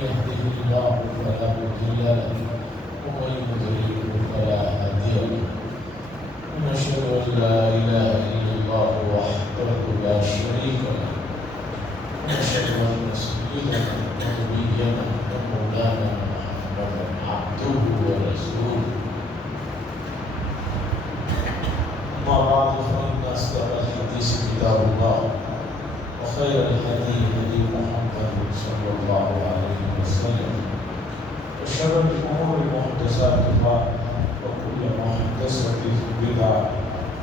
يهده الله فلا مضل له ومن يضلل فلا هادي له ونشهد أن لا إله إلا الله وحده لا شريك له ونشهد أن سيدنا ونبينا ومولانا محمدا عبده ورسوله أما بعد فإن أصدق الحديث كتاب الله وخير الهدي هدي محمد صلى الله عليه وسلم وشر الأمور محدثاتها وكل محدثة بدعة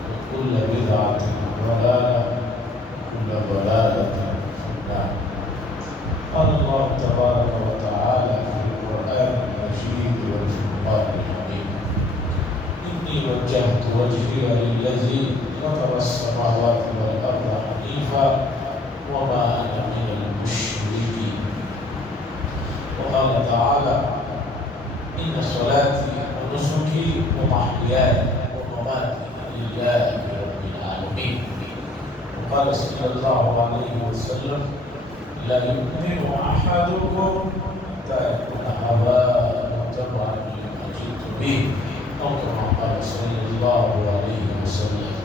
وكل بدعة ضلالة وكل ضلالة في النار. قال الله تبارك وتعالى في القرآن المجيد والفرقان الحميد: إني وجهت وجهي للذي فطر السماوات والأرض حنيفا وما أنا من المشركين. وقال تعالى: إن صلاتي ونسكي ومحياي ومماتي لله رب العالمين. وقال صلى الله عليه وسلم: لا يؤمن أحدكم حتى يكون هواه تبعا لما جئت به، أو كما قال صلى الله عليه وسلم.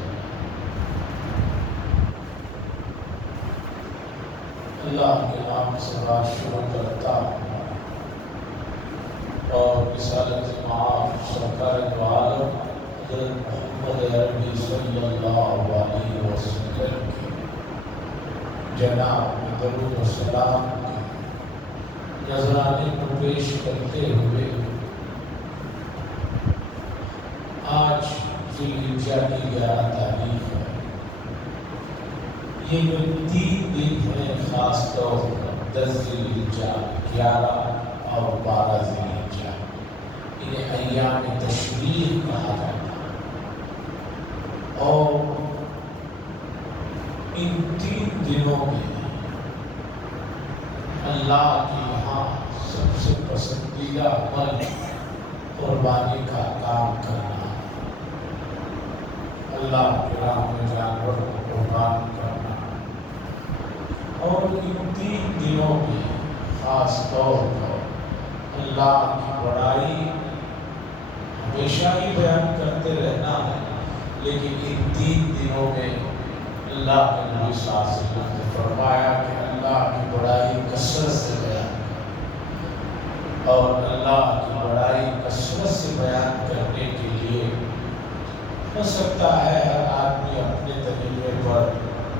اللہ کے نام سے بات شروع کرتا ہوں اور رسالت معاف سرکار دو عالم حضرت محمد عربی صلی اللہ علیہ وسلم کی جناب درود و سلام کی نذرانے کو پیش کرتے ہوئے آج ذوالحجہ کی 11 تاریخ ہے۔ یہ جو 3 دن ہیں خاص طور پر 10 ذوالحجہ، 11 اور 12 ذوالحجہ، انہیں ایام تشریق کہا جاتا ہے۔ اور ان 3 دنوں میں اللہ کے یہاں سب سے پسندیدہ عمل قربانی کا کام کرنا، اللہ کے راہ میں جانور کو قربان کرنا۔ اور ان 3 دنوں میں خاص طور پر اللہ کی بڑائی ہمیشہ ہی بیان کرتے رہنا ہے، لیکن ان 3 دنوں میں اللہ کے نبی صلی اللہ علیہ وسلم نے فرمایا کہ اللہ کی بڑائی کثرت سے بیان کریں، اور اللہ کی بڑائی کثرت سے بیان کرنے کے لیے ہو سکتا ہے ہر آدمی اپنے طریقے پر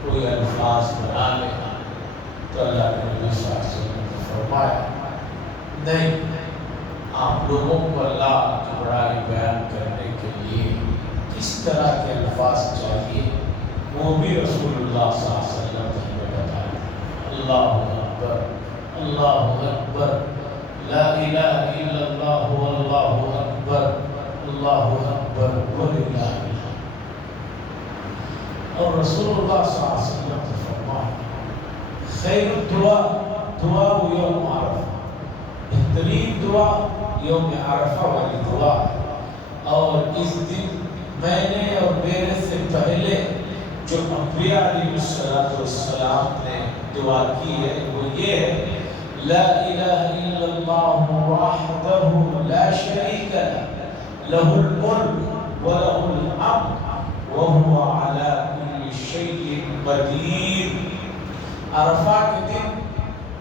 کوئی الفاظ بنا لے، تو اللہ کے نبی صلی اللہ علیہ وسلم نے فرمایا نہیں، آپ لوگوں کو اللہ کی بڑائی بیان کرنے کے لیے کس طرح کے الفاظ چاہیے وہ بھی رسول اللہ صلی اللہ علیہ وسلم نے ہمیں بتایا۔ اللہ اکبر، اللہ اکبر، لا الہ الا اللہ، واللہ اکبر، اللہ اکبر وللہ الحمد۔ اور رسول اللہ صلی اللہ علیہ وسلم نے فرمایا خیر الدعاء دعاء یوم عرفہ، بہترین دعا یوم عرفہ والی دعا ہے۔ اور اس دن میں نے اور میرے سے پہلے جو انبیاء علیہ السلام نے دعا کی ہے وہ یہ ہے: لا الہ الا اللہ وحدہ لا شریک لہ، لہ الملک ولہ الحمد وہو علی کل شیء قدیر۔ عرفہ کے دن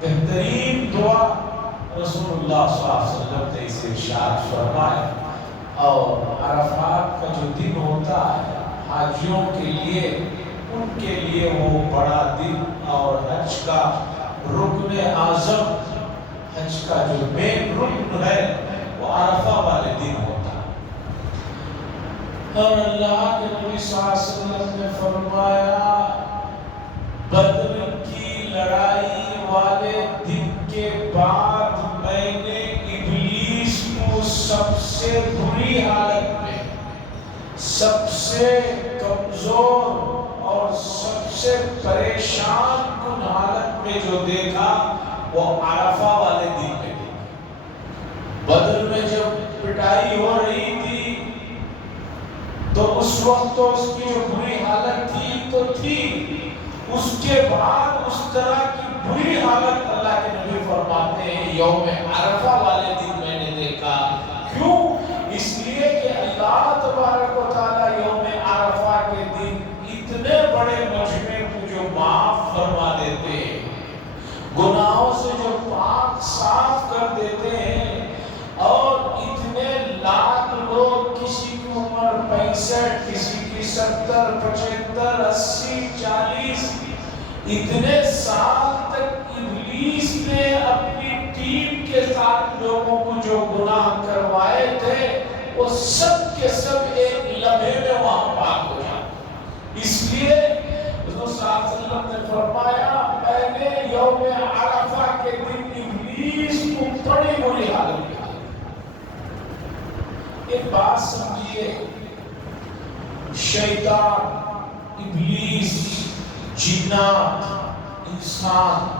بہترین دعا رسول اللہ صلی اللہ علیہ وسلم نے اسے ارشاد فرمایا۔ اور عرفات کا جو دن ہوتا ہے حاجیوں کے لیے، ان کے لیے وہ بڑا دن اور حج کا رکن اعظم، حج کا جو مین رکن ہے وہ عرفہ والے دن ہوتا ہے۔ اور اللہ کے نبی صلی اللہ علیہ وسلم نے فرمایا بدر کی لڑائی والے دن کے بعد میں نے ابلیس کو سب سے بری حالت میں، سب سے کمزور اور سب سے پریشان کن حالت میں جو دیکھا وہ عرفہ والے دن میں دیکھا۔ بدر میں جب پٹائی ہو رہی تھی تو اس وقت تو اس کی جو بری حالت تھی تو تھی، اس کے بعد اس طرح کی بری حالت اللہ کے نبی فرماتے ہیں یوم عرفہ والے دن میں نے دیکھا. کیوں؟ اس لیے کہ اللہ تبارک و تعالیٰ یوم عرفہ کے دن اتنے بڑے مجمع کو جو معاف فرما دیتے ہیں، گناہوں سے جو پاک صاف کر دیتے ہیں، اور اتنے لاکھ لوگ، کسی کی عمر 65، کسی کی 70، 75، 80، 40، اتنے سال تک ابلیس نے اپنی ٹیم کے ساتھ لوگوں کو جو گناہ کروائے تھے وہ سب کے سب ایک لمحے میں وہاں پاک ہو جاتے. اس لیے حضور صلی اللہ علیہ وسلم نے فرمایا میں نے یوم عرفہ کے دن ابلیس کو بڑی بری حالت میں. ایک بات سمجھیے، شیطان، ابلیس، جنات، انسان،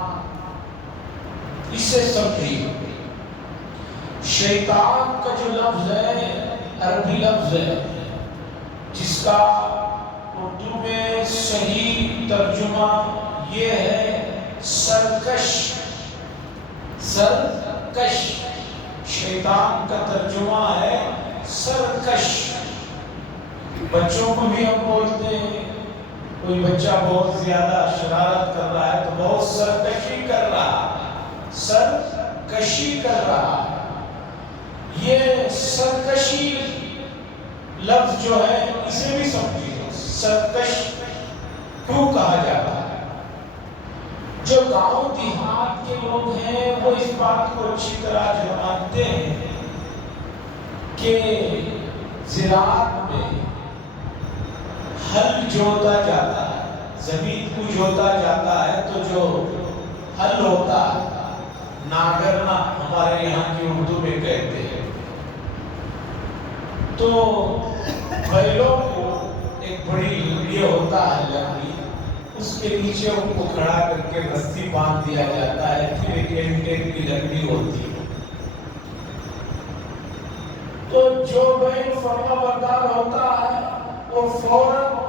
اسے سمجھیے. شیطان کا جو لفظ ہے عربی لفظ ہے جس کا اردو میں صحیح ترجمہ یہ ہے سرکش. سرکش شیطان کا ترجمہ ہے سرکش. بچوں کو بھی ہم بولتے ہیں، کوئی بچہ بہت زیادہ شرارت کر رہا ہے تو بہت سرکشی کر رہا ہے، سرکشی کر رہا ہے. یہ سرکشی لفظ جو ہے اسے بھی سمجھیے، سرکش کیوں کہا جاتا ہے. جو گاؤں دیہات کے لوگ ہیں وہ اس بات کو اچھی طرح جانتے ہیں کہ زراعت میں ہل جوتا جاتا ہے، زمین کو جوتا جاتا ہے تو جو ہل ہوتا ہے، ناگرنا ہمارے یہاں کی اردو میں کہتے ہیں، تو بیلوں کو ایک بڑی یہ ہوتا ہے لکڑی، اس کے نیچے ان کو کھڑا کر کے رسی باندھ دیا جاتا ہے، پھر ایک اینٹین کی لکڑی ہوتی ہے. تو جو بیل فرما بردار ہوتا ہے وہ فوراً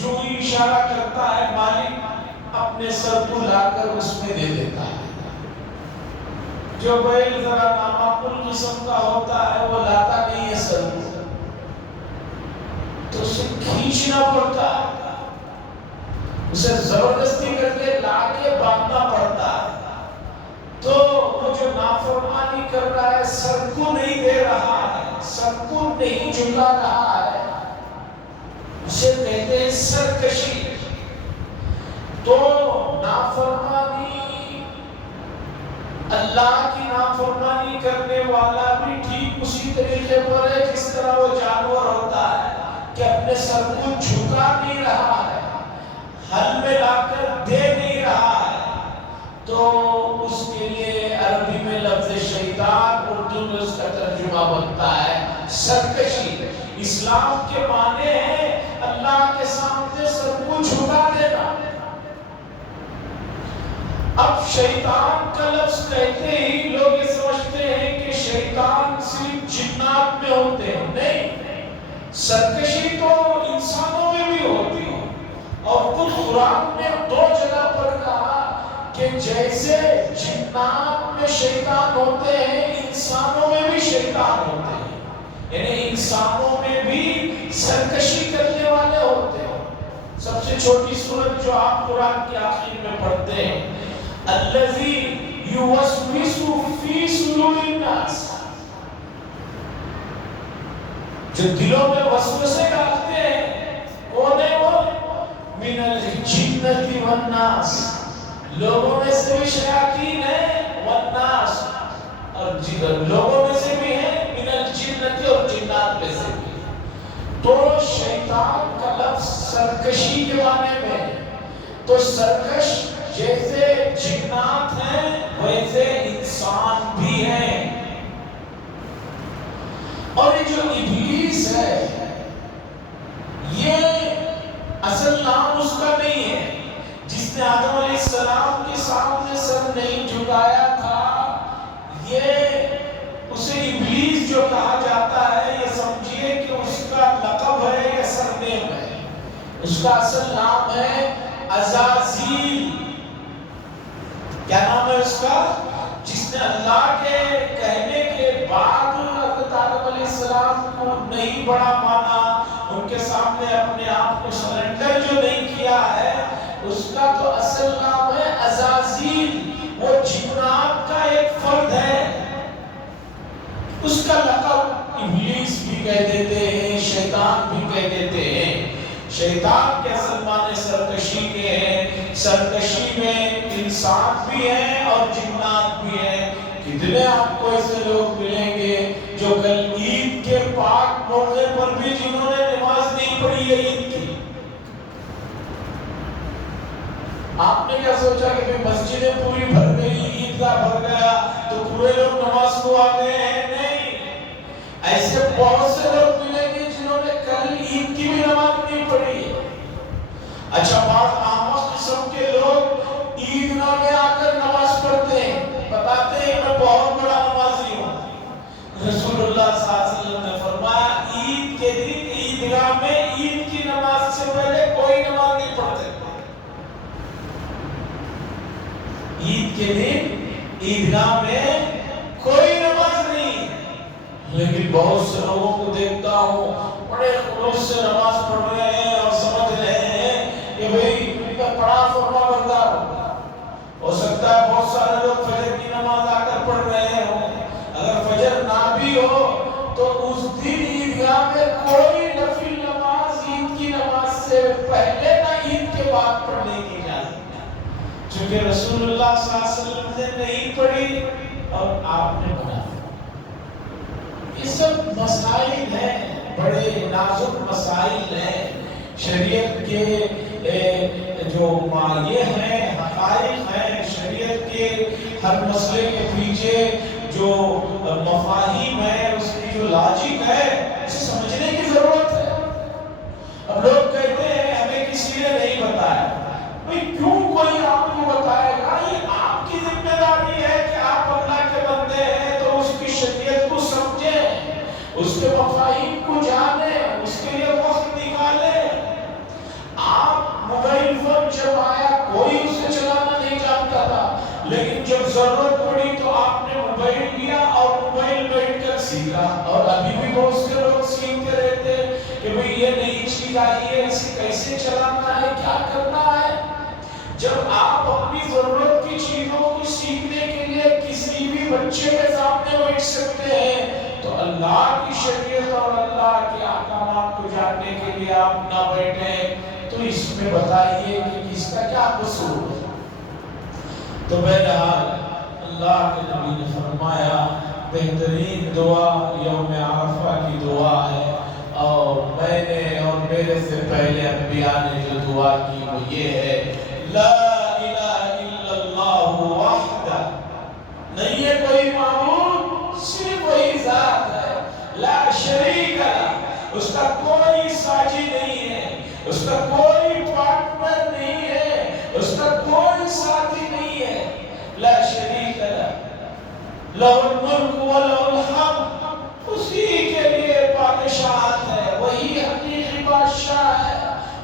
جو ہی اشارہ کرتا ہے مالک اپنے سر کو لا کر اس میں دے دیتا ہے. جو بیل ذرا نامعقول قسم کا ہوتا ہے وہ لاتا نہیں ہے سر کو، تو اسے کھینچنا پڑتا ہے، اسے زبردستی کر کے لا کے باندھنا پڑتا ہے. تو وہ جو نافرمانی کر رہا ہے سر کو نہیں دے رہا ہے، سر کو نہیں جھکا رہا ہے، اسے کہتے ہیں سرکشی. تو نافرمانی، اللہ کی نافرمانی کرنے والا بھی ٹھیک اسی طریقے پر ہے جس طرح وہ جانور ہوتا ہے کہ اپنے سر کو جھکا نہیں رہا ہے، ہل میں لا کر دے نہیں رہا ہے. تو اس کے لیے عربی میں لفظ شیطان، اردو میں اس کا ترجمہ بنتا ہے سرکشی. اسلام کے معنی ہے اللہ کے سامنے سر کو جھکا دینا. اب شیطان کا لفظ کہتے ہی لوگ یہ سمجھتے ہیں کہ شیطان صرف جنات میں ہوتے ہیں. نہیں، سرکشی تو انسانوں میں بھی ہوتی ہے. اور خود قرآن نے 2 جگہ پر کہا کہ جیسے جنات میں شیطان ہوتے ہیں انسانوں میں بھی شیطان ہوتے ہیں، یعنی انسانوں میں بھی سرکشی کرنے والے ہوتے ہیں. سب سے چھوٹی سورت جو آپ قرآن کے آخر میں پڑھتے ہیں، الذی یوسوس فی صدور الناس، جو دلوں میں وسوسے ڈالتے ہیں، کون ہے وہ؟ من الجنۃ والناس، لوگوں میں سے بھی شیاطین ہیں، والناس، اور لوگوں میں سے بھی ہیں، من الجنۃ، اور جنات میں سے بھی. تو شیطان کا لفظ سرکشی کے معنی میں، تو سرکش جیسے جنات ہیں ویسے انسان بھی ہیں. اور یہ جو ابلیس ہے یہ اصل نام اس کا نہیں ہے. جس نے آدم علیہ السلام کے سامنے سر نہیں جھکایا تھا، یہ اسے ابلیس جو کہا جاتا ہے، یہ سمجھیے کہ اس کا لقب ہے یا سرنیم ہے. اس کا اصل نام ہے عزازیل. کیا نام ہے اس کا؟ نہیں بڑا مانا، ان کے سامنے اپنے آپ کو سرنڈر جو نہیں کیا ہے، اس کا تو اصل نام ہے عزازیل، وہ جنات کا ایک فرد ہے۔ اس کا لقب ابلیس بھی کہہ دیتے ہیں، شیطان بھی کہہ دیتے ہیں۔ شیطان کے اصل معنی سرکشی کے ہیں، سرکشی میں انسان بھی ہیں اور جنات بھی ہیں۔ کتنے آپ کو ایسے لوگ ملیں گے جو کل عید کے پاک موقع پر بھی جنہوں نے نماز نہیں پڑھی ہے عید کی۔ آپ نے کیا سوچا کہ مسجدیں پوری بھر گئی، عیدگاہ بھر گیا تو پورے لوگ نماز کو آ گئے ہیں؟ نہیں، ایسے بہت سے لوگ ملیں گے جنہوں نے کل عید کی بھی نماز نہیں پڑھی ہے۔ اچھا، بعض احمق قسم کے لوگ عیدگاہ میں آ کر نماز پڑھتے ہیں، بتاتے ہیں میں بہت بڑا نمازی ہوں۔ رسول اللہ صلی اللہ علیہ وسلم نے فرمایا عید کے دن عیدگاہ میں عید کی نماز سے پہلے کوئی نماز نہیں پڑھتے۔ عید کے دن عیدگاہ میں کوئی نماز نہیں، لیکن بہت سے لوگوں کو دیکھتا ہوں بڑے خلوص سے نماز پڑھ رہے ہیں اور سمجھ رہے ہیں کہ بھئی میں بڑا فرما بردار ہوں۔ ہو سکتا ہے بہت سارے لوگ فجر کی نماز آ کر پڑھ رہے ہوں، اگر فجر نہ بھی ہو تو اس دن عیدگاہ میں کوئی نفل نماز عید کی نماز سے پہلے نہ عید کے بعد پڑھنے کی اجازت ہے، چونکہ رسول اللہ صلی اللہ علیہ وسلم نے نہیں پڑھی اور آپ نے پڑھا۔ یہ سب مسائل ہیں، بڑے نازک مسائل ہیں، شریعت کے جو مایہ ہیں، حقائق ہیں، شریعت کے ہر مسئلے کے پیچھے جو مفاہیم ہیں، اس کی جو لاجک ہے، اسے سمجھنے کی ضرورت ہے۔ اب لوگ کہتے ہیں ہمیں کسی نے نہیں بتایا، بھئی کیوں کوئی آپ کو بتائے گا؟ یہ آپ کی ذمہ داری ہے کہ آپ اللہ کے بندے ہیں تو اس کی شریعت کو سمجھیں، اس کے مفاہیم کو جانیں، اس کے لیے وقت نکالیں۔ آپ موبائل فون جب آیا کوئی اسے چلانا نہیں جانتا تھا، لیکن جب ضرورت پڑی تو آپ نے موبائل لیا اور موبائل بیٹھ کر سیکھا، اور ابھی بھی بہت سے لوگ سیکھتے رہتے کہ بھئی یہ نئی چیز آئی ہے، اسے کیسے چلانا ہے، کیا کرنا ہے۔ جب آپ اپنی ضرورت کی چیزوں کو سیکھنے کے لیے کسی بھی بچے کے سامنے بیٹھ سکتے ہیں تو اللہ کی شریعت اور اللہ کے احکامات کو جاننے کے لیے آپ نہ بیٹھیں تو اس میں بتائیے کہ کس کا کیا قصور ہے۔ تو بہرحال اللہ کے نبی نے فرمایا بہترین دعا یوم عرفہ کی دعا ہے، اور میں نے اور میرے سے پہلے انبیاء نے جو دعا کی وہ یہ ہے، لا الہ الا اللہ وحدہ، نہیں ہے کوئی معبود، صرف وہی ذات ہے، لا شریک لہ، اس کا کوئی ساجی نہیں ہے، اس کا کوئی پارٹنر نہیں ہے، اس کا کوئی ساتھی نہیں ہے، لا شریک لہ، لہ الملک و لہ الحمد، اسی کے لیے بادشاہت ہے، وہی حقیقی بادشاہ ہے،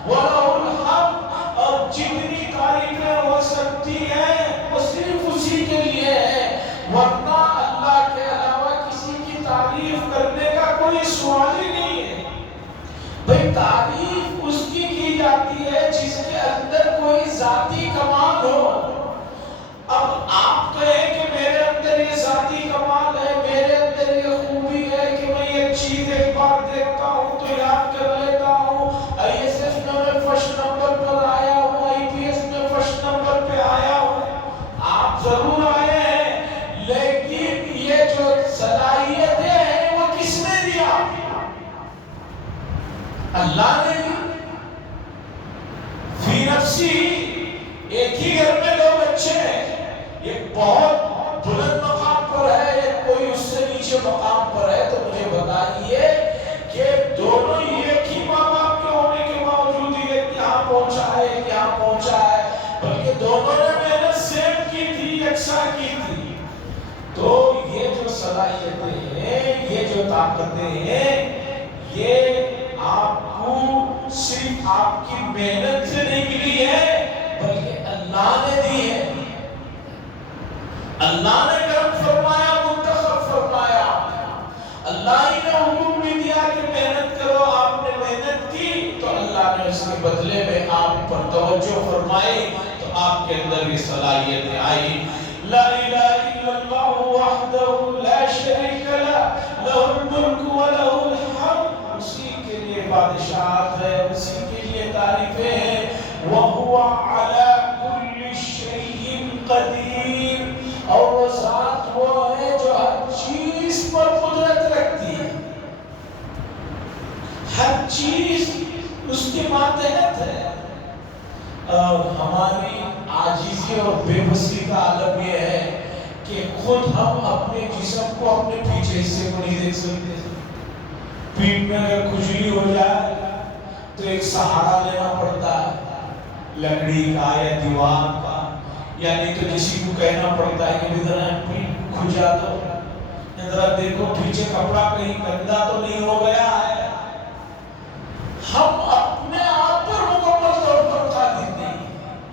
وَلَهُ الْحَمْدُ، اور جتنی تعریفیں ہو سکتی ہیں وہ صرف اسی کے لیے ہے، ورنہ اللہ کے علاوہ کسی کی تعریف کرنے کا کوئی سوال ہی نہیں ہے۔ بھئی تعریف اس کی جاتی ہے جس کے اندر کوئی ذاتی کمال ہو۔ اب آپ کہیں کہ میرے اندر یہ ذاتی کمال ہے، میرے اندر یہ خوبی ہے کہ میں ایک چیز ایک بار دیکھتا ہوں تو یاد کر لیتا ہوں، آئی ایس ایف میں فرسٹ نمبر پر آیا ہوں، آئی پی ایس میں فرسٹ نمبر پہ آیا ہوں، آپ ضرور آئے ہیں، لیکن یہ جو صلاحیتیں ہیں وہ کس نے دیا؟ اللہ نے دی۔ فی نفسی، ایک ہی گھر میں دو بچے ہیں، ایک بہت بلند مقام پر ہے، ایک کوئی اس سے نیچے مقام پر ہے، تو مجھے بتائیے کہ دونوں ایک ہی ماں باپ کے ہونے کے باوجود ایک یہاں پہنچا ہے، ایک یہاں پہنچا ہے، بلکہ دونوں نے محنت سیم کی تھی، یکساں کی تھی۔ تو یہ جو صلاحیتیں ہیں، یہ جو طاقتیں ہیں، یہ آپ کو صرف آپ کی محنت سے نہیں ملی ہے بلکہ اللہ نے دی ہے۔ اللہ نے کرم فرمایا، منتخب فرمایا، اللہ ہی نے حکم بھی دیا کہ محنت فرمائی تو آپ کے اندر یہ صلاحیتیں آئی. لا الہ الا اللہ وحدہ لا شریک لہ لہ الملک ولہ الحمد. اسی کے لیے بادشاہت ہے, اسی کے لیے تعریفیں ہیں. وَهُوَ عَلَى كُلِّ شَيْءٍ قَدِيرٌ, اور وہ ذات وہ ہے جو ہر چیز پر قدرت رکھتی ہے, ہر چیز اس کے ماتحت ہے. اور ہماری عاجزی اور بے بسی کا عالم یہ ہے کہ خود ہم اپنے جسم کو اپنے پیچھے حصے کو نہیں دیکھ سکتے. پیٹ میں اگر کھجلی ہو جائے تو ایک سہارا لینا پڑتا ہے, لکڑی کا یا دیوار کا, یعنی تو کسی کو کہنا پڑتا ہے کہ ذرا پیٹ کھجا دو, ذرا دیکھو پیچھے کپڑا کہیں گندا تو نہیں ہو گیا ہے. ہم اپنے آپ پر مکمل طور پر قادر نہیں,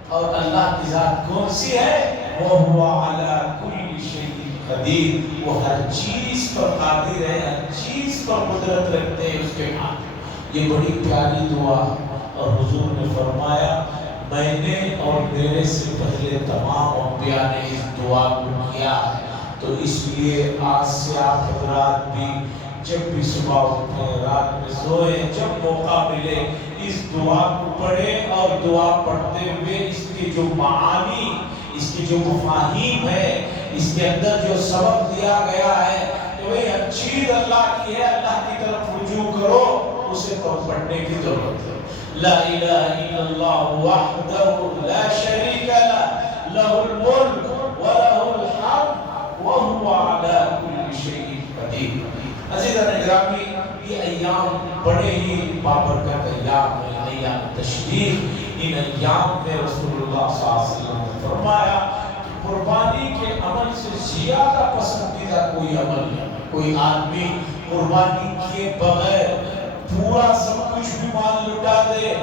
اور اللہ کی ذات کون سی ہے؟ وَهُوَ عَلَى كُلِّ شَيْءٍ قَدِيرٌ, وہ ہر چیز پر قادر ہے, ہر چیز پر قدرت رکھتے ہیں اس کے ہاتھ. یہ بڑی پیاری دعا, اور حضور نے فرمایا میں نے اور میرے سے پہلے تمام انبیاء نے اس دعا کو کیا ہے. تو اس لیے آج سے آپ حضرات بھی جب بھی صبح اٹھیں, رات میں سوئیں, جب موقع ملے اس دعا کو پڑھیں, اور دعا پڑھتے ہوئے اس کے جو معانی, اس کی جو مفاہیم ہے, اس کے اندر جو سبق دیا گیا ہے کہ بھئی ہر چیز اللہ کی ہے, اللہ کی طرف رجوع کرو, اسے پڑھنے کی ضرورت ہے. لا الہ الا اللہ وحدہ لا شریک لہ لہ الملک ولہ الحمد وہو علی کل شیء قدیر. عزیزان گرامی, یہ ایام بڑے ہی بابرکت ایام ہیں, ایام تشریق. ان ایام میں رسول اللہ صلی اللہ علیہ وسلم نے فرمایا کہ قربانی کے عمل سے زیادہ پسندیدہ کوئی عمل نہیں. کوئی آدمی قربانی کے بغیر پورا سب کچھ بھی مال لٹا دے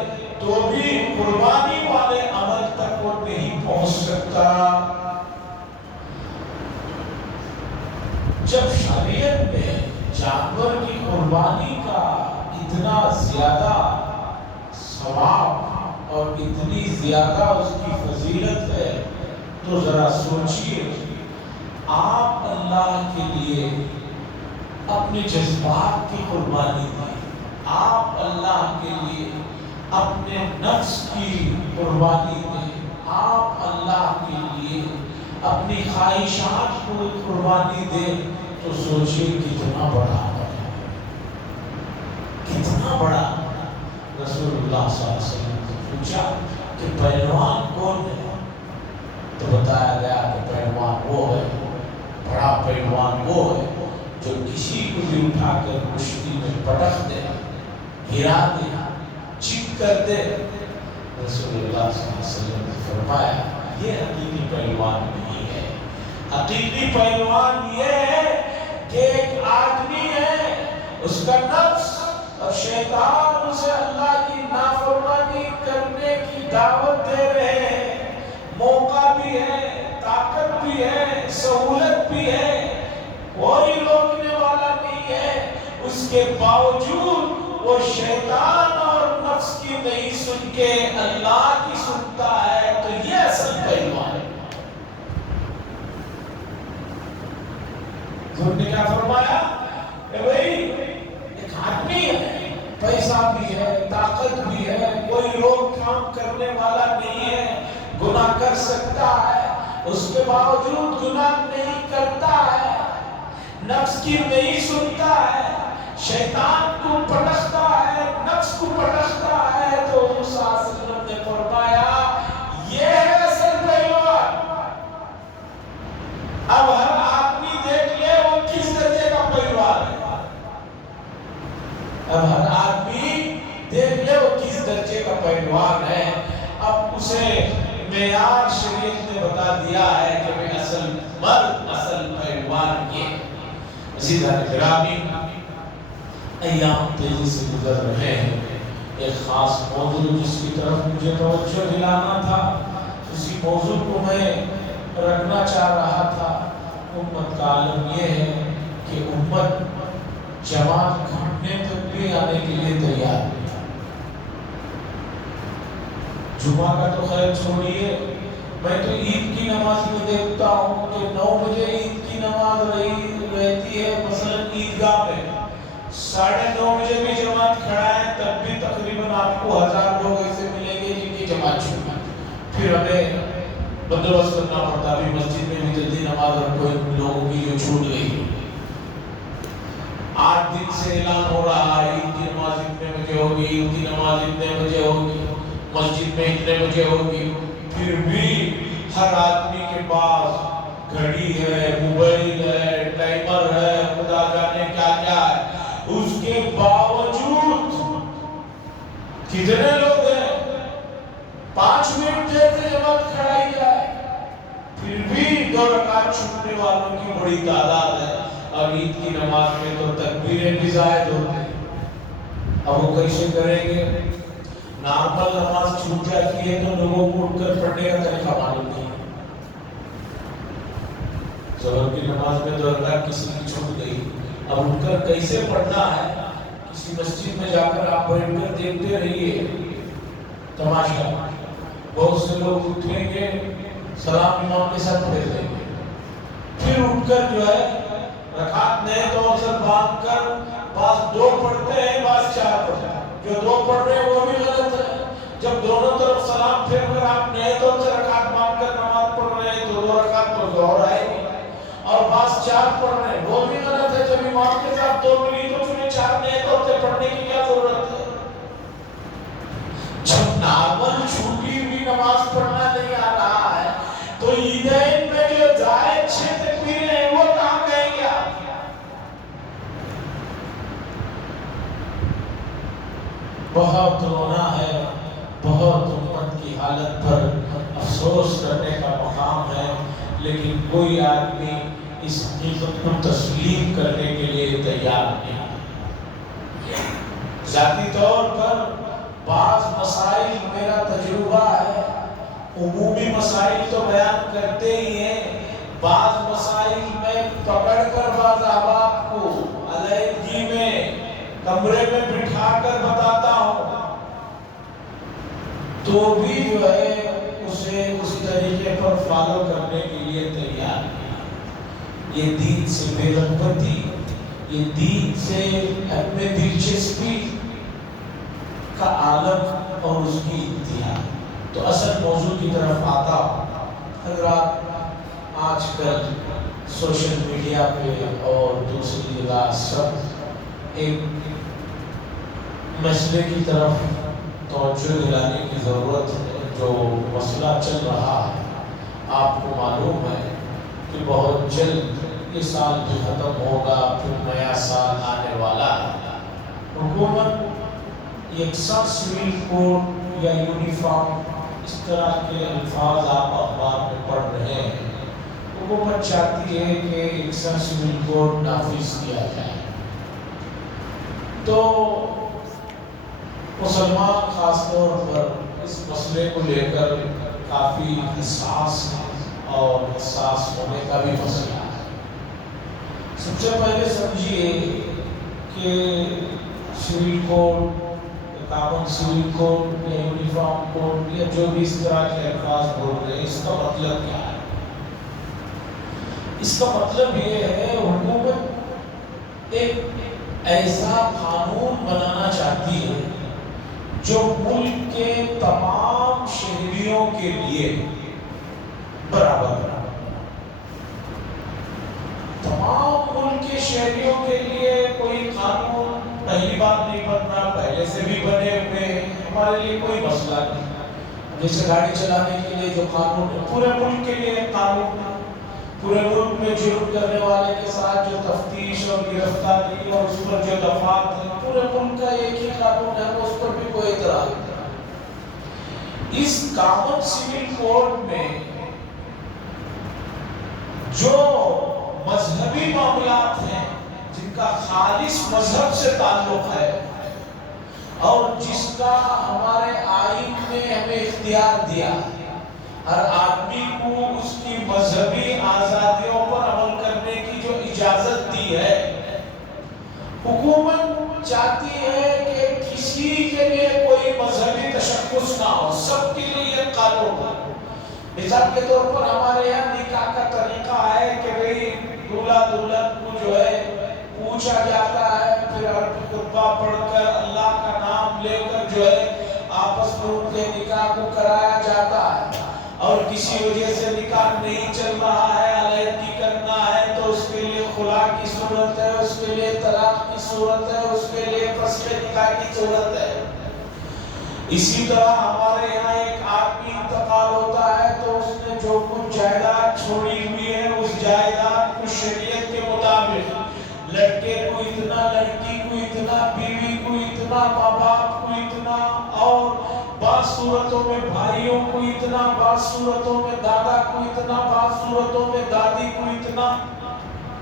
تو بھی قربانی والے عمل تک وہ نہیں پہنچ سکتا. جب شریعت میں جانور کی قربانی کا اتنا زیادہ ثواب اور اتنی زیادہ اس کی فضیلت ہے تو ذرا سوچئے, آپ اللہ کے لیے اپنے جذبات کی قربانی دیں, آپ اللہ کے لیے اپنے نفس کی قربانی دیں, آپ اللہ کے لیے اپنی خواہشات کو قربانی دیں, تو سوچئے کتنا بڑا عمل ہے, کتنا بڑا. رسول اللہ صلی اللہ علیہ وسلم نے پوچھا کہ پہلوان کون ہے, تو بتایا گیا کہ پہلوان وہ ہے, بڑا پہلوان وہ ہے جو کسی کو بھی اٹھا کر کشتی میں پٹک دے, گرا دے, چپ کر دے. رسول اللہ صلی اللہ علیہ وسلم نے فرمایا یہ حقیقی پہلوان نہیں ہے. حقیقی پہلوان یہ ہے کہ ایک آدمی ہے, اس کا نفس اور شیطان اسے اللہ کی نافرمانی کرنے کی دعوت دے رہے ہیں. موقع بھی ہے, طاقت بھی ہے, سہولت بھی ہے, کوئی روکنے والا نہیں ہے. اس کے باوجود وہ شیطان اور نفس کی نہیں سن کے اللہ کی سنتا ہے, تو یہ اصل پہلوان ہے. حضور نے کیا فرمایا کہ بھئی ایک آدمی ہے, پیسہ بھی ہے, طاقت بھی ہے, کوئی روک تھام کرنے والا نہیں ہے, گناہ کر سکتا ہے, اس کے باوجود گناہ نہیں کرتا ہے, نفس کی نہیں سنتا ہے, شیطان کو پٹکتا ہے, نفس کو پٹکتا ہے. تو حضور صلی اللہ علیہ وسلم نے فرمایا یہ ہے اصل پہلوان. اب ہر آدمی دیکھ لے وہ کس درجے کا پہلوان ہے, اب ہر آدمی دیکھ لے وہ کس درجے کا پہلوان ہے. اب اسے معیار شریعت نے بتا دیا ہے کہ میں اصل مرد, اصل پہلوان یہ. عزیزان گرامی, ایام تیزی سے گزر رہے ہیں. ایک خاص موضوع جس کی طرف مجھے توجہ دلانا تھا, اسی موضوع کو میں رکھنا چاہ رہا تھا. امت کا عالم یہ ہے کہ امت جماعت گھٹنے تک بھی آنے کے لیے تیار ہے. جمعہ کا تو خیر چھوڑیے، میں تو عید کی نماز میں دیکھتا ہوں کہ 9 بجے عید کی نماز رہتی ہے مثلا عیدگاہ میں، 9:30 بجے بھی جماعت کھڑا ہے، تب بھی تقریباً آپ کو 1000 لوگ ایسے ملیں گے جن کی جماعت چھوٹی، پھر ہمیں بندوبست کرنا پڑتا بھی مسجد میں بھی جلدی نماز رکھو ان لوگوں کی جو چھوٹ گئی۔ 8 دن سے اعلان ہو رہا ہے عید کی نماز اتنے بجے ہوگی، عید کی نماز اتنے بجے ہوگی، مسجد میں اتنے بجے ہوگی، پھر بھی ہر آدمی کے پاس گھڑی ہے، موبائل ہے، ٹائمر ہے، خدا جانے کیا کیا ہے، اس کے باوجود کتنے لوگ ہیں 5 منٹ جیسے جماعت کھڑائی جائے پھر بھی 2 رکعت چھوٹنے والوں کی بڑی تعداد ہے، اور عید کی نماز میں تو تکبیریں بھی زائد ہوتی ہیں۔ اب وہ کیسے کریں گے؟ نارمل نماز چھوٹ جاتی ہے تو لوگوں کو اٹھ کر پڑھنے کا طریقہ معلوم نہیں، ظہر کی نماز میں 2 رکعت کسی کی چھوٹ گئی، اب اٹھ کر کیسے پڑھنا ہے؟ کسی مسجد میں جا کر آپ بیٹھ کر دیکھتے رہیے تماشا، بہت سے لوگ اٹھیں گے سلام امام کے ساتھ پڑھ دیں گے، پھر اٹھ کر جو ہے رکعت نئے طور سے باندھ کر بعض 2 پڑھتے ہیں بعض 4 پڑھتے ہیں، جو 2 پڑھ رہے ہیں وہ بھی غلط ہے، جب دونوں طرف سلام پھیر کر آپ نئے طور سے رکعت باندھ کر نماز پڑھ رہے ہیں تو 2 رکعت تو ظہر آئے گی، اور بعض 4 پڑھ رہے ہیں وہ بھی غلط ہے، جب امام کے ساتھ 2 ملی تو پھر 4 نئے طور سے پڑھنے کی کیا ضرورت ہے؟ جب نارمل چھوٹی ہوئی نماز پڑھنا نہیں آ رہا ہے تو عیدین میں جو زائد 6 تکبیریں ہیں وہ کہاں گئیں گے آپ؟ بہت رونا ہے، بہت امت کی حالت پر افسوس کرنے کا مقام ہے، لیکن کوئی آدمی اس حقیقت کو تسلیم کرنے کے لیے تیار نہیں۔ ذاتی طور پر بعض مسائل میرا تجربہ ہے، عمومی مسائل تو بیان کرتے ہی ہیں، بعض مسائل میں پکڑ کر بعض احباب کو علیحدگی میں کمرے میں بٹھا کر بتاتا ہوں تو بھی جو ہے اسے اس طریقے پر فالو کرنے کے لیے تیار نہیں۔ یہ دین سے بے رغبتی، یہ دین سے اپنے دلچسپی کا عالم اور اس کی انتہا۔ تو اصل موضوع کی طرف آتا ہوں۔ حضرات آج کل سوشل میڈیا پہ اور دوسری جگہ سب ایک مسئلے کی طرف توجہ دلانے کی ضرورت ہے۔ جو مسئلہ چل رہا ہے آپ کو معلوم ہے کہ بہت جلد یہ سال بھی ختم ہوگا، پھر نیا سال آنے والا ہے۔ حکومت یکساں سول کوڈ یا یونیفارم اس طرح کے الفاظ آپ اخبار میں پڑھ رہے ہیں، حکومت چاہتی ہے کہ یکساں سول کوڈ نافذ کیا جائے۔ تو مسلمان خاص طور پر اس مسئلے کو لے کر کافی حساس ہے اور حساس ہونے کا بھی مسئلہ ہے۔ سب سے پہلے سمجھیے کہ civil code, common civil code یا یونیفارم کوڈ یا جو بھی اس طرح کے الفاظ بول رہے ہیں، اس کا مطلب کیا ہے؟ اس کا مطلب یہ ہے حکومت ایک ایسا قانون بنانا چاہتی ہے جو ملک کے تمام شہریوں کے لیے برابر، تمام ملک کے شہریوں کے لیے کوئی قانون پہلی بات نہیں بننا، پہلے سے بھی بنے ہوئے ہیں، ہمارے لیے کوئی مسئلہ نہیں۔ جیسے گاڑی چلانے کے لیے جو قانون ہے پورے ملک کے لیے قانون ہے، پورے ملک میں جرم کرنے والے کے ساتھ جو تفتیش اور گرفتاری اور اس پر جو دفعات ہیں، پورے ملک کا ایک ہی قانون ہے، اس پر بھی کوئی اعتراض نہیں۔ اس کامن سول کوڈ میں جو مذہبی معاملات ہیں جن کا خالص مذہب سے تعلق ہے اور جس کا ہمارے آئین نے ہمیں اختیار دیا ہے، ہر آدمی کو اس کی مذہبی آزادیوں پر عمل کرنے کی جو اجازت دی ہے، حکومت چاہتی ہے کہ کسی کسی کے لیے کوئی مذہبی تشخص نہ ہو، سب کے لیے یہ قانون ہو۔ مثال کے طور پر ہمارے یہاں نکاح کا طریقہ ہے کہ بھئی دولہا دلہن کو جو ہے پوچھا جاتا ہے، پھر عربی خطبہ پڑھ کر اللہ کا نام لے کر جو ہے آپس میں ان کے نکاح کو کرایا جاتا ہے، اور کسی وجہ سے نکاح نہیں چل رہا ہے، علیحدگی کرنا ہے تو اس کے لیے خلا کی صورت ہے، اس کے لیے طلاق کی صورت ہے، اس کے لیے فسخ نکاح کی صورت ہے۔ اسی طرح ہمارے یہاں ایک آدمی انتقال ہوتا ہے تو اس نے جو کچھ جائیداد چھوڑی ہوئی ہے اس جائیداد کو شریعت کے مطابق لڑکے کو اتنا، لڑکی کو اتنا، بیوی کو اتنا، ماں باپ کو اتنا، اور بعض صورتوں میں بھائیوں کو اتنا، بعض صورتوں میں دادا کو اتنا، بعض صورتوں میں دادی کو اتنا،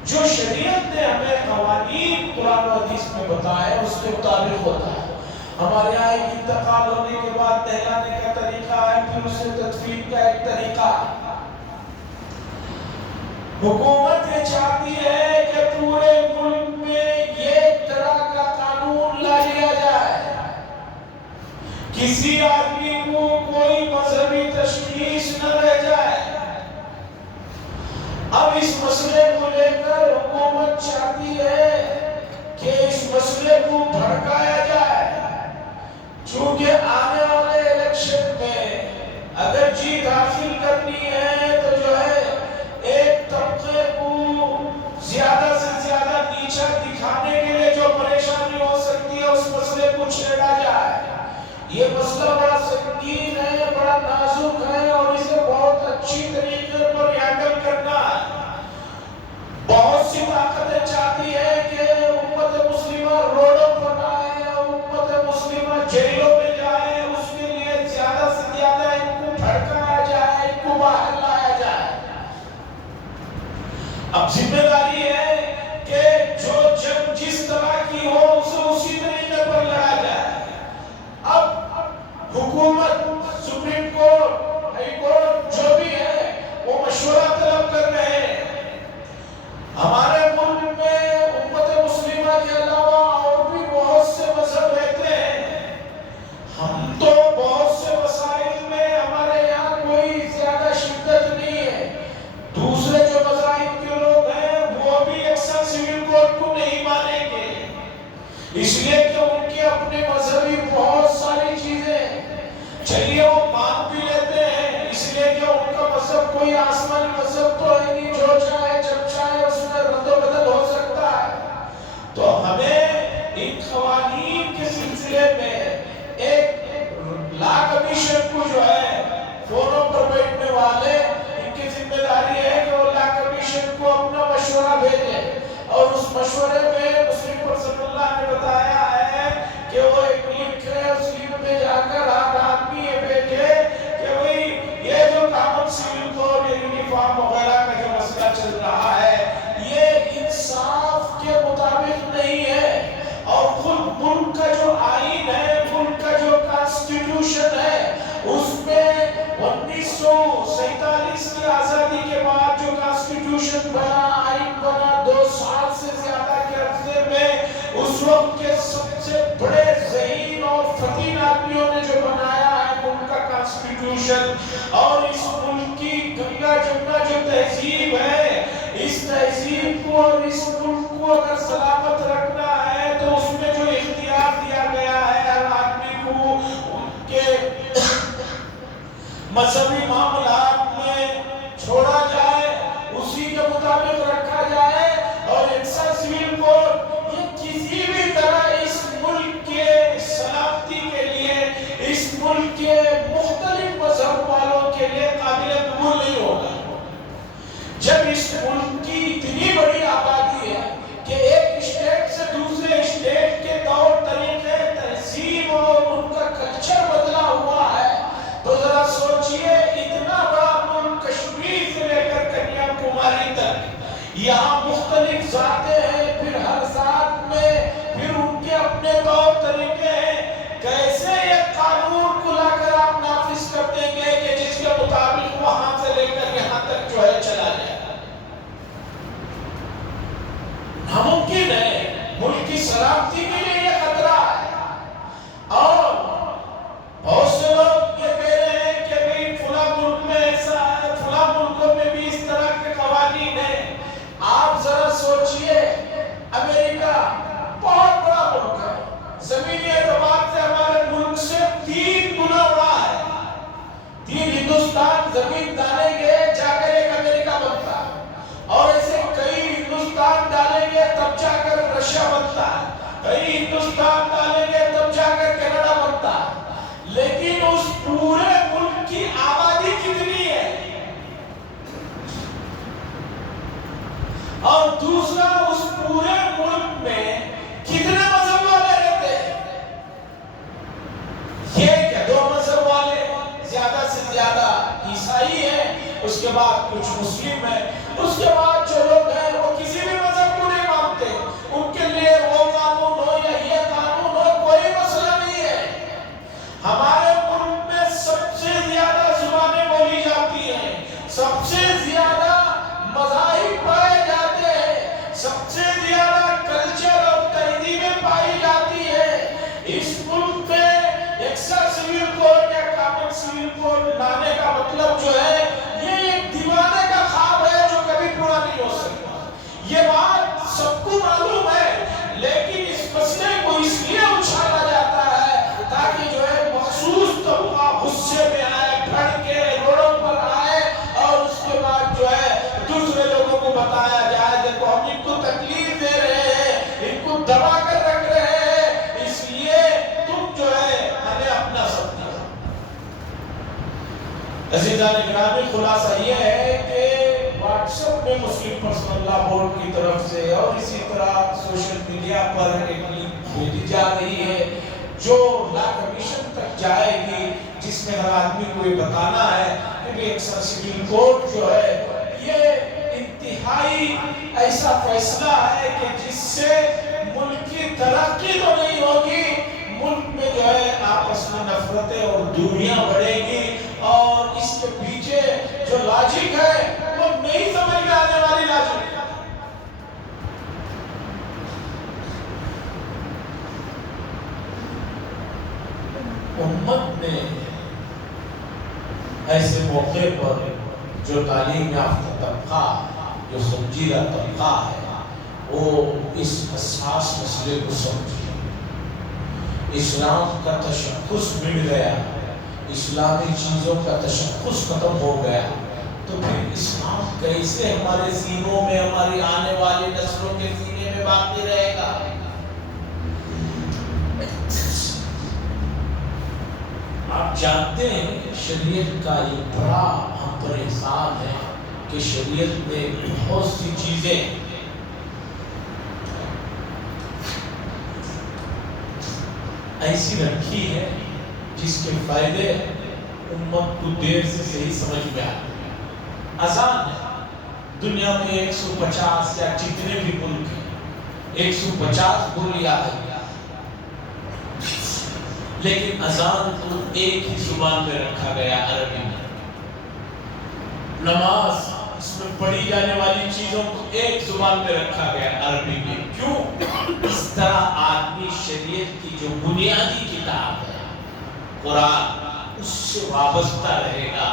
جو شریعت نے ہمیں قوانین قرآن و حدیث میں بتائے اس کے مطابق ہوتا ہے۔ ہمارے یہاں ایک انتقال ہونے کے بعد نہلانے کا طریقہ ہے، پھر اسے تدفین کا ایک طریقہ ہے۔ حکومت یہ چاہتی ہے کہ پورے ملک میں ایک طرح کا قانون لا لیا جائے، کسی آدمی کو کوئی مذہبی تشخیص نہ رہ جائے۔ اب اس مسئلے کو لے کر حکومت چاہتی ہے کہ اس مسئلے کو بھڑکایا جائے، چونکہ آنے والے الیکشن میں اگر جیت حاصل کرنی ہے تو جو ہے ایک طبقے کو زیادہ سے زیادہ نیچا دکھانے کے لیے جو پریشانی ہو سکتی ہے اس مسئلے کو چھیڑا جائے۔ یہ مسئلہ بڑا سنگین ہے، بڑا نازک ہے، اور اسے بہت اچھی طریقے پر ہینڈل کرنا ہے۔ بہت سی طاقتیں چاہتی ہے کہ امت مسلمہ روڈوں پر آئے، امت مسلمہ جیلوں میں جائے، اس کے لیے زیادہ سے زیادہ ان کو بھڑکایا جائے، ان کو باہر لایا جائے۔ اب ذمہ داری ہے کہ جو جنگ جس طرح کی ہو اسے اسی طریقے پر لڑا جائے۔ اب حکومت، سپریم کورٹ، ہائی کورٹ جو بھی ہے وہ مشورہ طلب کر رہے ہیں۔ ہمارے ملک میں امت مسلمہ کے علاوہ اور بھی بہت سے مذہب رہتے ہیں، ہم تو بہت سے مسائل میں ہمارے یہاں کوئی زیادہ شدت نہیں ہے، دوسرے جو مذاہب کے لوگ ہیں وہ بھی اکثر سول کورٹ کو نہیں مانیں گے، اس لیے کہ ان کے اپنے مذہبی بہت ساری چیزیں ہیں۔ چلیے وہ مان بھی لیتے ہیں، اس لیے کہ ان کا مذہب کوئی آسمانی مذہب تو ہے نہیں، جو چاہے جب چاہے اس میں رد و بدل ہو سکتا ہے۔ تو ہمیں ان قوانین کے سلسلے میں ایک لا کمیشن کو جو ہے فوروں پر بیٹھنے والے، ان کی ذمہ داری ہے کہ وہ لا کمیشن کو اپنا مشورہ بھیجیں، اور اس مشورے میں مسلم پر صلی اللہ نے بتایا ہے کہ وہ ایک لنک ہے، اس لنک میں جا کر ہر آدمی یہ بھیجے کہ بھئی یہ جو کامن سیول کوڈ، یونیفارم وغیرہ کا جو مسئلہ چل رہا ہے یہ انصاف کے مطابق نہیں ہے، اور خود ملک کا جو آئین ہے، ملک کا جو کانسٹیٹیوشن ہے، اس میں 1947 کی آزادی کے بعد جو کانسٹیٹیوشن بنا، آئین بنا، 2 سال سے زیادہ کے عرصے میں اس وقت کے سب سے بڑے ذہین اور فطین آدمیوں نے جو بنایا ہے ملک کا کانسٹیٹیوشن، اور اس ملک کی گنگا جمنا جو تہذیب ہے، اس تہذیب کو اور اس ملک کو اگر سلامت رکھنا ہے تو اس میں جو اختیار دیا گیا ہے ہر آدمی کو ان کے مذہبی معاملات میں چھوڑا جائے، اسی کے مطابق رکھا جائے، اور ایکسا سیول کوڈ یہ کسی بھی طرح اس ملک کے سلامتی کے لیے، اس ملک کے مختلف مذہب والوں کے لیے قابل قبول نہیں ہوگا۔ جب اس ملک کی اتنی بڑی آبادی ہے کہ ایک اسٹیٹ سے دوسرے اسٹیٹ کے طور طریقے، تہذیب اور ان کا کلچر بدلا ہوا ہے، تو ذرا سوچئے اتنا بڑا ملک کشمیر سے لے کر کنیا کماری تک، یہاں مختلف ذاتیں ہیں، پھر ہر ذات میں پھر ان کے اپنے طور طریقے ہیں، کیسے یہ قانون کو لا کر آپ نافذ کر دیں گے کہ جس کے مطابق وہاں سے لے کر یہاں تک جو ہے چلا جائے؟ ناممکن ہے، ملک کی سلامتی کے لیے یہ خطرہ ہے۔ کہیں ہندوستان ڈالیں گے تب جا کر کینیڈا بنتا ہے، لیکن اس پورے ملک کی آبادی کتنی ہے؟ اور دوسرا، اس پورے ملک میں کتنے مذہب والے رہتے ہیں؟ یہ کہ 2 مذہب والے، زیادہ سے زیادہ عیسائی ہیں، اس کے بعد کچھ مسلم ہیں، اس کے بعد جو لوگ ہیں وہ کسی بھی مذہب کو نہیں مانتے، ان کے لیے وہ قانون ہو یا یہ قانون ہو کوئی مسئلہ نہیں ہے۔ ہمارے ملک میں سب سے زیادہ زبانیں بولی جاتی ہیں، سب سے زیادہ مذاہب پائے جاتے ہیں، سب سے زیادہ کلچر اور تہذیبیں پائی جاتی ہے۔ اس ملک میں یکساں سول کوڈ یا کامن سول کوڈ لانے کا مطلب جو ہے یہ ایک دیوانے کا خواب ہے جو کبھی پورا نہیں ہو سکتا۔ یہ بات سب کو معلوم ہے، لیکن اس مسئلے کو اس لیے اچھالا جاتا ہے تاکہ جو ہے مخصوص طبقہ غصے میں آئے، بھڑکے، روڈوں پر آئے، اور اس کے بعد جو ہے دوسرے لوگوں کو بتایا جائے دیکھو ہم ان کو تکلیف دے رہے ہیں، ان کو دبا کر رکھ رہے ہیں، اس لیے تم جو ہے ہمیں اپنا سکتے ہو۔ عزیزان اکرامی، خلاصہ یہ ہے کہ واٹس ایپ میں مسلم پرسنل لا بورڈ کی طرف سے اور اسی طرح سوشل میڈیا پر ایک لنک بھیجی جا رہی ہے جو لا کمیشن تک جائے گی، جس میں ہر آدمی کو یہ بتانا ہے کہ یکساں سول کوڈ جو ہے یہ انتہائی ایسا فیصلہ ہے کہ جس سے ملک کی ترقی تو نہیں ہوگی، ملک میں جو ہے آپس میں نفرتیں اور دوریاں بڑھیں گی، اور اس کے پیچھے جو لاجک ہے وہ نہیں سمجھ میں آنے والی لاجک ہے۔ امت نے ایسے موقع پر جو تعلیم یافتہ طبقہ، جو سمجھیدہ طبقہ ہے، وہ اس حساس مسئلے کو سمجھے۔ اسلام کا تشخص مل گیا، اسلامی چیزوں کا تشخص ختم ہو گیا، تو پھر اسلام کیسے ہمارے سینوں میں، ہماری آنے والی نسلوں کے سینے میں باقی رہے گا؟ آپ جانتے ہیں شریعت کا یہ بڑا ہم پر احسان ہے کہ شریعت میں بہت سی چیزیں ایسی رکھی ہے جس کے فائدے امت کو دیر سے صحیح سمجھ میں آتے ہیں۔ اذان ہے، دنیا میں 150 یا جتنے بھی ملک ہیں 150 بولیاں ہیں، لیکن اذان تو ایک ہی زبان میں رکھا گیا، عربی میں۔ نماز، اس میں پڑھی جانے والی چیزوں کو ایک زبان میں رکھا گیا، عربی میں۔ کیوں؟ اس طرح آدمی شریعت کی جو بنیادی کتاب ہے قرآن، اس سے وابستہ رہے گا،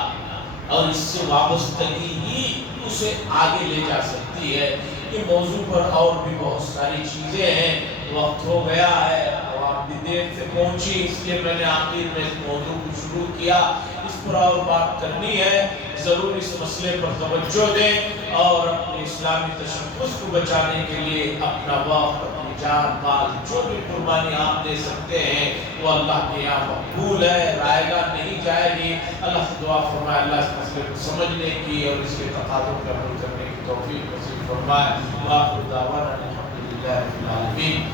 اور اس سے وابستگی ہی اسے آگے لے جا سکتی ہے۔ یہ موضوع پر اور بھی بہت ساری چیزیں ہیں، وقت ہو گیا ہے، عوام بھی دیر سے پہنچی، اس لیے میں نے آخر میں اس موضوع کو شروع کیا۔ اس پر اور بات کرنی ہے، ضرور اس مسئلے پر توجہ دیں اور اپنے اسلامی تشخص کو بچانے کے لیے اپنا وقت، اپنی جان، مال، جو بھی قربانی آپ دے سکتے ہیں وہ اللہ کے یہاں مقبول ہے، رائے گاہ نہیں جائے گی۔ اللہ سے دعا فرمائے اللہ اس مسئلے کو سمجھنے کی اور اس کے تقاضوں پر عمل کرنے کی توفیق نصیب فرمائے۔ وآخر دعوانا الحمدللہ رب العالمین۔